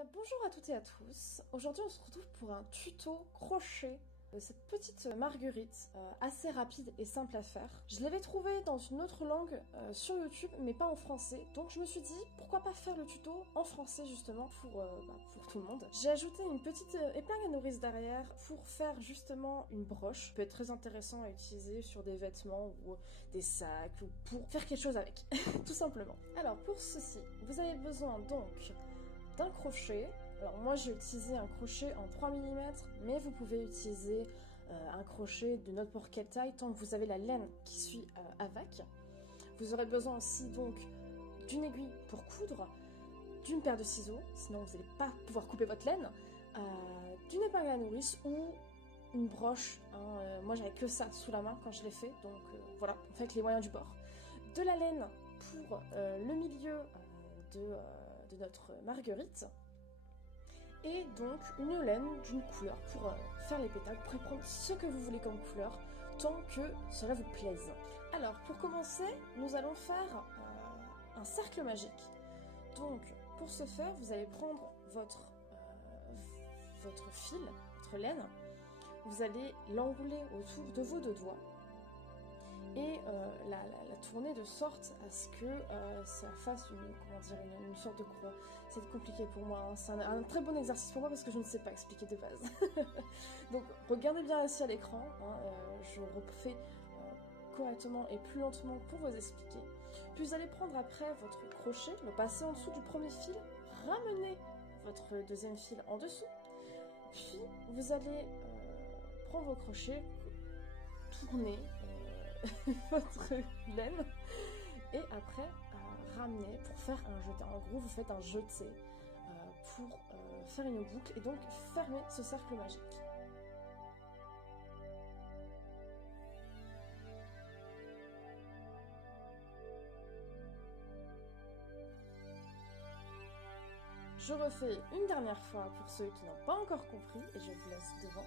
Bien, bonjour à toutes et à tous. Aujourd'hui, on se retrouve pour un tuto crochet de cette petite marguerite assez rapide et simple à faire. Je l'avais trouvé dans une autre langue sur YouTube, mais pas en français. Donc je me suis dit, pourquoi pas faire le tuto en français justement pour tout le monde. J'ai ajouté une petite épingle à nourrice derrière pour faire justement une broche. Ça peut être très intéressant à utiliser sur des vêtements ou des sacs ou pour faire quelque chose avec, tout simplement. Alors pour ceci, vous avez besoin donc d'un crochet. Alors moi j'ai utilisé un crochet en 3 mm, mais vous pouvez utiliser un crochet de n'importe quelle taille tant que vous avez la laine qui suit avec. Vous aurez besoin aussi donc d'une aiguille pour coudre, d'une paire de ciseaux, sinon vous n'allez pas pouvoir couper votre laine, d'une épingle à nourrice ou une broche. Moi j'avais que ça sous la main quand je l'ai fait, donc voilà, on fait avec les moyens du bord. De la laine pour le milieu de notre marguerite. Et donc une laine d'une couleur pour faire les pétales. Vous pourrez prendre ce que vous voulez comme couleur, tant que cela vous plaise. Alors pour commencer, nous allons faire un cercle magique. Donc pour ce faire, vous allez prendre votre fil, votre laine, vous allez l'enrouler autour de vos deux doigts et la tourner de sorte à ce que ça fasse une sorte de croix. C'est compliqué pour moi, hein. C'est un très bon exercice pour moi parce que je ne sais pas expliquer de base. Donc regardez bien ici à l'écran, hein, je refais correctement et plus lentement pour vous expliquer. Puis vous allez prendre après votre crochet, le passer en dessous du premier fil, ramener votre deuxième fil en dessous, puis vous allez prendre vos crochets, tourner votre laine et après ramener pour faire un jeté. En gros, vous faites un jeté pour faire une boucle et donc fermer ce cercle magique. Je refais une dernière fois pour ceux qui n'ont pas encore compris et je vous laisse devant.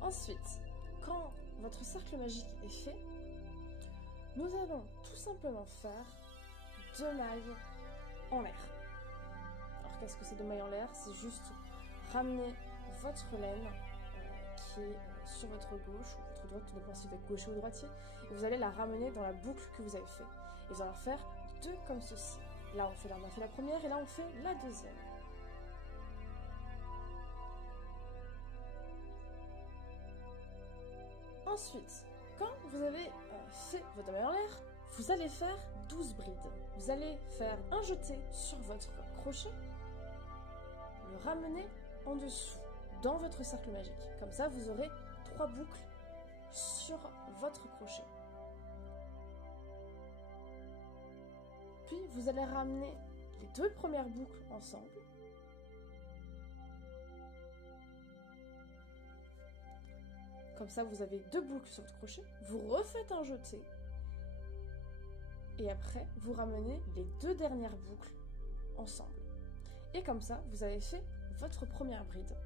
Ensuite, quand votre cercle magique est fait, nous allons tout simplement faire 2 mailles en l'air. Alors qu'est-ce que c'est 2 mailles en l'air? C'est juste ramener votre laine qui est sur votre gauche ou votre droite, tout dépend si vous êtes gaucher ou droitier, et vous allez la ramener dans la boucle que vous avez fait. Et vous allez en faire 2 comme ceci. Là on a fait la première et là on fait la deuxième. Ensuite, quand vous avez fait votre maille en l'air, vous allez faire 12 brides. Vous allez faire un jeté sur votre crochet, le ramener en dessous, dans votre cercle magique. Comme ça, vous aurez 3 boucles sur votre crochet. Puis, vous allez ramener les 2 premières boucles ensemble. Comme ça, vous avez 2 boucles sur votre crochet. Vous refaites un jeté. Et après, vous ramenez les 2 dernières boucles ensemble. Et comme ça, vous avez fait votre première bride.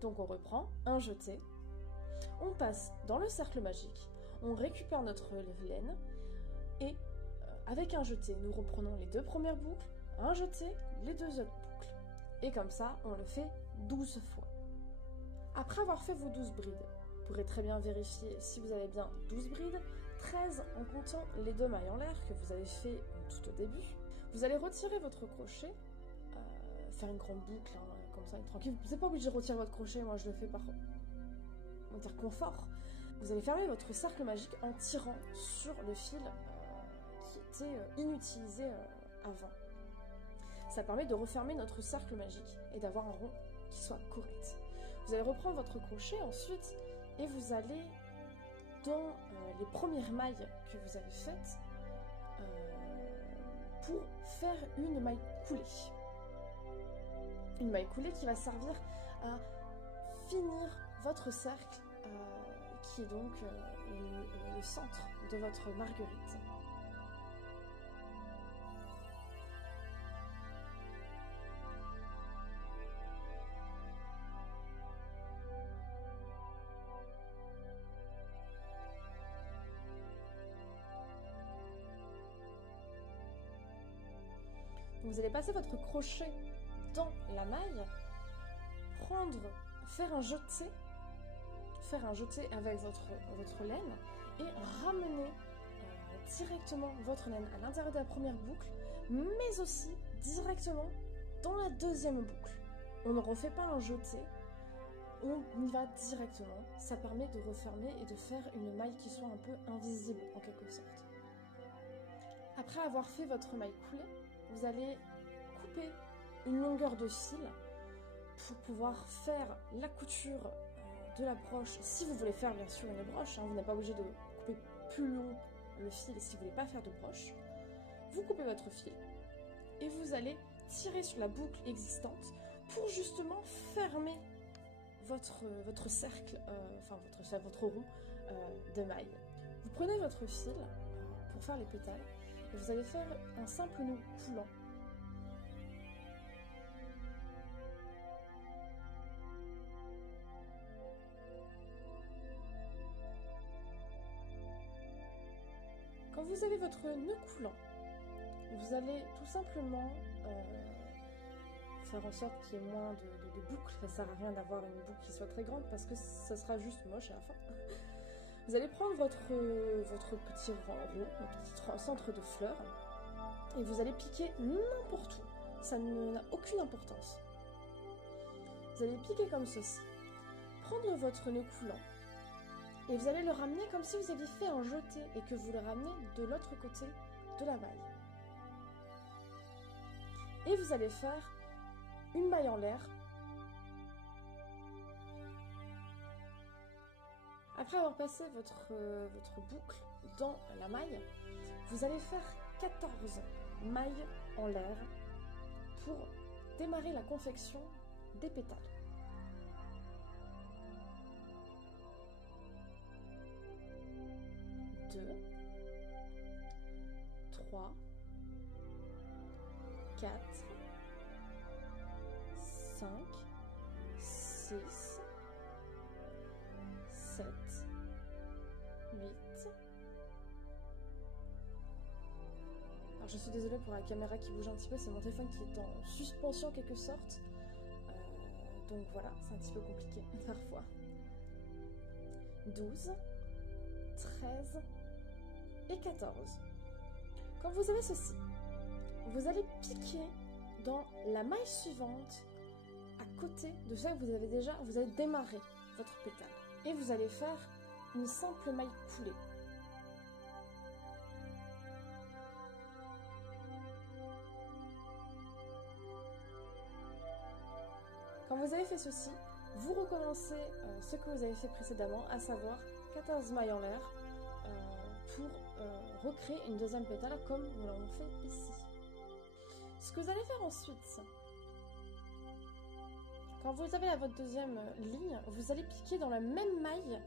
Donc on reprend, un jeté. On passe dans le cercle magique. On récupère notre laine. Et avec un jeté, nous reprenons les 2 premières boucles. Un jeté, les 2 autres boucles. Et comme ça, on le fait 12 fois. Après avoir fait vos 12 brides, vous pourrez très bien vérifier si vous avez bien 12 brides, 13 en comptant les 2 mailles en l'air que vous avez fait tout au début. Vous allez retirer votre crochet, faire une grande boucle, hein, comme ça, tranquille. Vous n'êtes pas obligé de retirer votre crochet, moi je le fais par confort. Vous allez fermer votre cercle magique en tirant sur le fil qui était inutilisé avant. Ça permet de refermer notre cercle magique et d'avoir un rond qui soit correct. Vous allez reprendre votre crochet ensuite et vous allez dans les premières mailles que vous avez faites pour faire une maille coulée. Une maille coulée qui va servir à finir votre cercle qui est donc le centre de votre marguerite. Vous allez passer votre crochet dans la maille, faire un jeté avec votre laine et ramener directement votre laine à l'intérieur de la première boucle, mais aussi directement dans la deuxième boucle. On ne refait pas un jeté, on y va directement. Ça permet de refermer et de faire une maille qui soit un peu invisible en quelque sorte. Après avoir fait votre maille coulée, vous allez couper une longueur de fil pour pouvoir faire la couture de la broche. Si vous voulez faire bien sûr une broche, vous n'êtes pas obligé de couper plus long le fil si vous ne voulez pas faire de broche. Vous coupez votre fil et vous allez tirer sur la boucle existante pour justement fermer votre cercle, votre rond de maille. Vous prenez votre fil pour faire les pétales et vous allez faire un simple nœud coulant. Quand vous avez votre nœud coulant, vous allez tout simplement faire en sorte qu'il y ait moins de boucles. Ça ne sert à rien d'avoir une boucle qui soit très grande parce que ça sera juste moche à la fin. Vous allez prendre votre petit rond, votre petit centre de fleurs et vous allez piquer n'importe où. Ça n'a aucune importance. Vous allez piquer comme ceci. Prendre votre nœud coulant. Et vous allez le ramener comme si vous aviez fait un jeté et que vous le ramenez de l'autre côté de la maille. Et vous allez faire une maille en l'air. Après avoir passé votre boucle dans la maille, vous allez faire 14 mailles en l'air pour démarrer la confection des pétales. 2, 3, 4, 5, 6, 7, 8. Alors je suis désolée pour la caméra qui bouge un petit peu, c'est mon téléphone qui est en suspension en quelque sorte. Donc voilà, c'est un petit peu compliqué parfois. 12, 13 et 14. Quand vous avez ceci, vous allez piquer dans la maille suivante à côté de ça que vous allez démarrer votre pétale. Et vous allez faire une simple maille coulée. Quand vous avez fait ceci, vous recommencez ce que vous avez fait précédemment, à savoir 14 mailles en l'air pour recréer une deuxième pétale comme nous l'avons fait ici. Ce que vous allez faire ensuite, quand vous avez votre deuxième ligne, vous allez piquer dans la même maille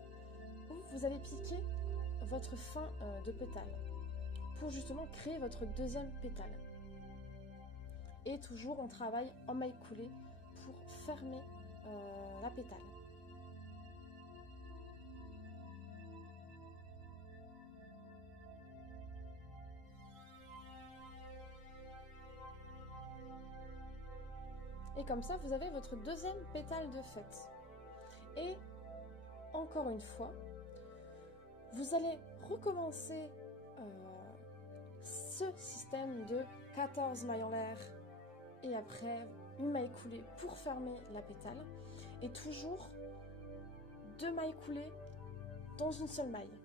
où vous avez piqué votre fin de pétale pour justement créer votre deuxième pétale. Et toujours on travaille en maille coulée pour fermer la pétale. Et comme ça, vous avez votre deuxième pétale de fête. Et encore une fois, vous allez recommencer ce système de 14 mailles en l'air et après une maille coulée pour fermer la pétale. Et toujours 2 mailles coulées dans une seule maille.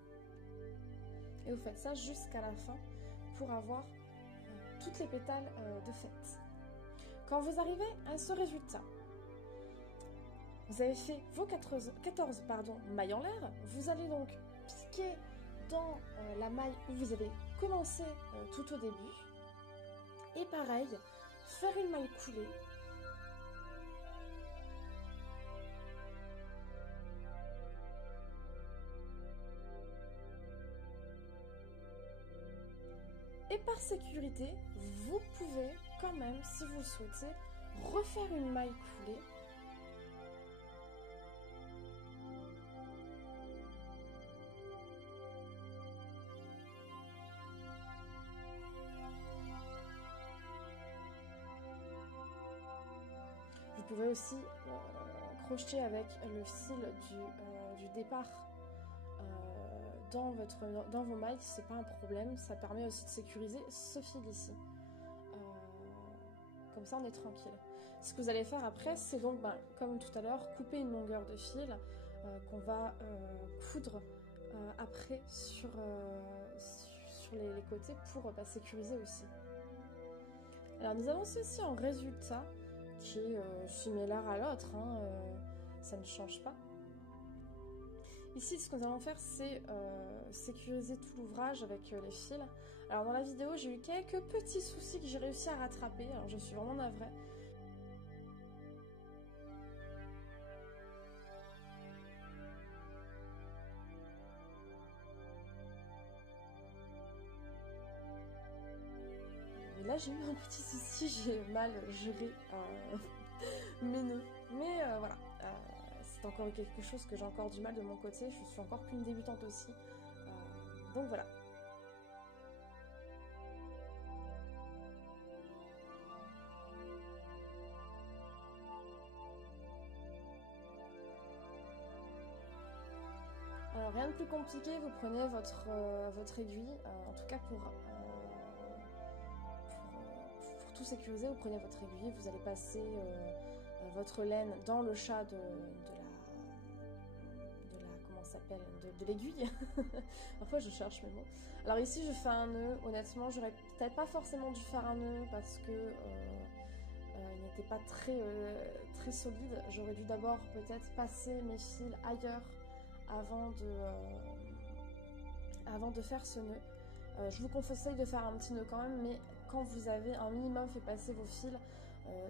Et vous faites ça jusqu'à la fin pour avoir toutes les pétales de fête. Quand vous arrivez à ce résultat, vous avez fait vos 14 mailles en l'air, vous allez donc piquer dans la maille où vous avez commencé tout au début. Et pareil, faire une maille coulée. Et par sécurité, vous pouvez quand même, si vous le souhaitez, refaire une maille coulée. Vous pouvez aussi crocheter avec le fil du départ dans vos mailles, c'est pas un problème. Ça permet aussi de sécuriser ce fil ici. Comme ça, on est tranquille. Ce que vous allez faire après, c'est donc, comme tout à l'heure, couper une longueur de fil qu'on va coudre après sur les côtés pour sécuriser aussi. Alors, nous avons ceci en résultat qui est similaire à l'autre, ça ne change pas. Ici, ce que nous allons faire, c'est sécuriser tout l'ouvrage avec les fils. Alors dans la vidéo, j'ai eu quelques petits soucis que j'ai réussi à rattraper, alors je suis vraiment navrée. Et là, j'ai eu un petit souci, j'ai mal géré mes nœuds. Mais voilà, c'est encore quelque chose que j'ai encore du mal de mon côté, je suis encore qu'une débutante aussi. Donc voilà. Alors rien de plus compliqué, vous prenez votre aiguille, en tout cas pour tout sécuriser, vous prenez votre aiguille, vous allez passer votre laine dans le chat de comment ça s'appelle, de l'aiguille. Parfois je cherche mes mots. Alors ici je fais un nœud, honnêtement j'aurais peut-être pas forcément dû faire un nœud parce que il n'était pas très solide. J'aurais dû d'abord peut-être passer mes fils ailleurs avant de faire ce nœud. Je vous conseille de faire un petit nœud quand même, mais quand vous avez un minimum fait passer vos fils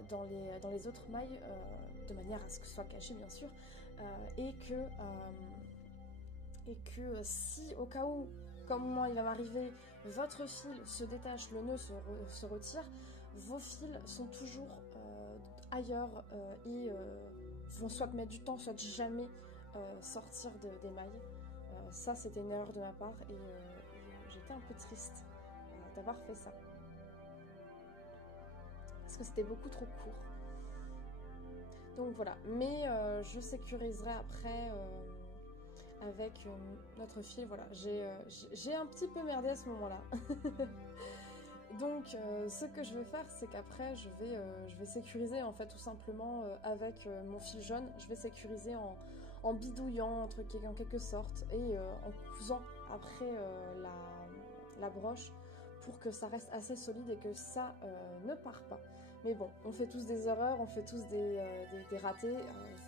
dans les autres mailles, de manière à ce que ce soit caché bien sûr, et que si au cas où, comme moi il va m'arriver, votre fil se détache, le nœud se retire, vos fils sont toujours ailleurs et vont soit mettre du temps, soit jamais sortir des mailles. Ça c'était une erreur de ma part et j'étais un peu triste d'avoir fait ça parce que c'était beaucoup trop court. Donc voilà, mais je sécuriserai après avec notre fil. Voilà, j'ai un petit peu merdé à ce moment là. Donc ce que je vais faire, c'est qu'après je vais sécuriser en fait tout simplement avec mon fil jaune. Je vais sécuriser en bidouillant en quelque sorte et en cousant après la broche pour que ça reste assez solide et que ça ne part pas. Mais bon, on fait tous des erreurs, on fait tous des ratés,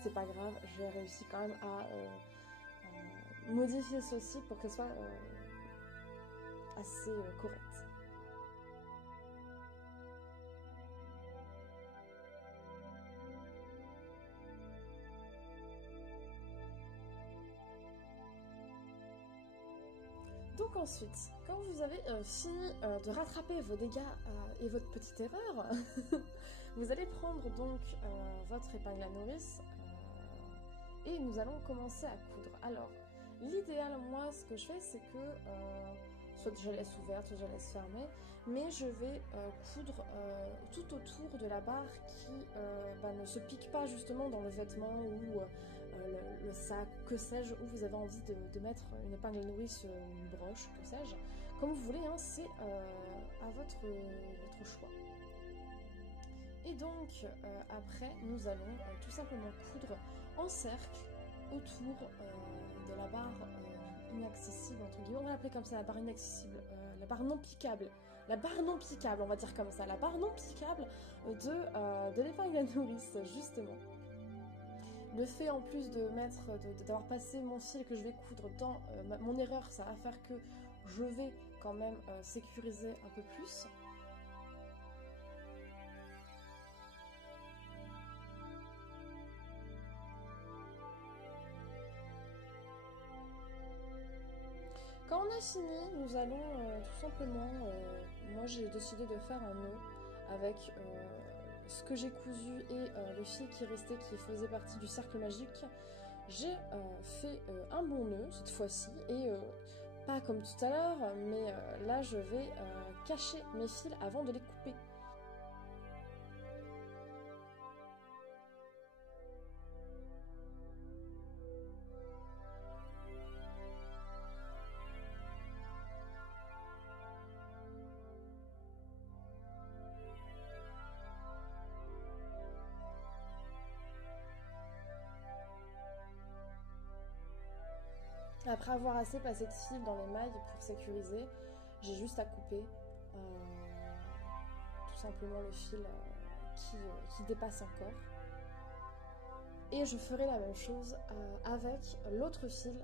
c'est pas grave, j'ai réussi quand même à modifier ceci pour que ce soit assez correct. Donc ensuite, quand vous avez fini de rattraper vos dégâts et votre petite erreur, vous allez prendre donc votre épingle à nourrice et nous allons commencer à coudre. Alors, l'idéal, moi, ce que je fais, c'est que soit je laisse ouverte, soit je laisse fermée, mais je vais coudre tout autour de la barre qui ne se pique pas justement dans le vêtement ou le sac, que sais-je, où vous avez envie de mettre une épingle à nourrice, une broche, que sais-je, comme vous voulez, hein, c'est à votre choix. Et donc après nous allons tout simplement coudre en cercle autour de la barre inaccessible, entre guillemets, on va l'appeler comme ça, la barre inaccessible, la barre non piquable, on va dire comme ça, la barre non piquable de l'épingle à nourrice, justement. Le fait en plus d'avoir passé mon fil que je vais coudre dans mon erreur, ça va faire que je vais quand même sécuriser un peu plus. Quand on a fini, nous allons tout simplement moi j'ai décidé de faire un nœud avec ce que j'ai cousu et le fil qui restait qui faisait partie du cercle magique. J'ai fait un bon nœud cette fois-ci et pas comme tout à l'heure, mais là je vais cacher mes fils avant de les couper. Après avoir assez passé de fil dans les mailles pour sécuriser, j'ai juste à couper tout simplement le fil qui dépasse encore. Et je ferai la même chose avec l'autre fil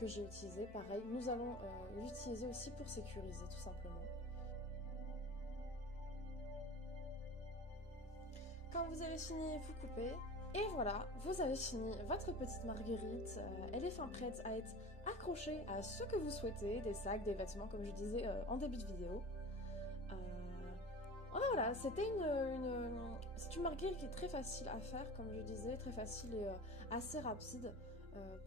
que j'ai utilisé. Pareil, nous allons l'utiliser aussi pour sécuriser tout simplement. Quand vous avez fini, vous coupez. Et voilà, vous avez fini votre petite marguerite. Elle est fin prête à être accrochée à ce que vous souhaitez, des sacs, des vêtements, comme je disais en début de vidéo. Voilà, c'était c'est une marguerite qui est très facile à faire, comme je disais, très facile et assez rapide.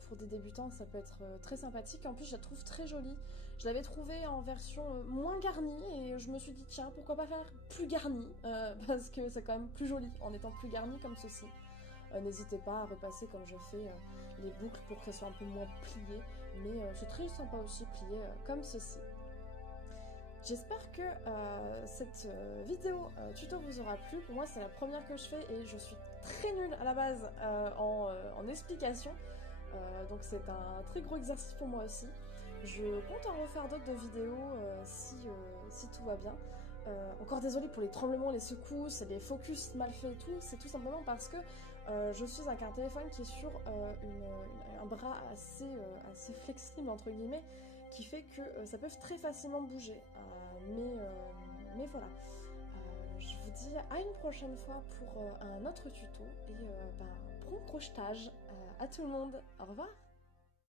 Pour des débutants, ça peut être très sympathique. En plus, je la trouve très jolie. Je l'avais trouvée en version moins garnie et je me suis dit, tiens, pourquoi pas faire plus garnie parce que c'est quand même plus joli en étant plus garnie comme ceci. N'hésitez pas à repasser comme je fais les boucles pour qu'elles soient un peu moins pliées, mais c'est très sympa aussi plié comme ceci. J'espère que cette vidéo tuto vous aura plu. Pour moi, c'est la première que je fais et je suis très nulle à la base en explication. Donc c'est un très gros exercice pour moi aussi. Je compte en refaire d'autres de vidéos si tout va bien. Encore désolée pour les tremblements, les secousses, les focus mal faits et tout. C'est tout simplement parce que je suis avec un téléphone qui est sur un bras assez flexible entre guillemets, qui fait que ça peut très facilement bouger. Mais voilà. Je vous dis à une prochaine fois pour un autre tuto et bon crochetage à tout le monde. Au revoir.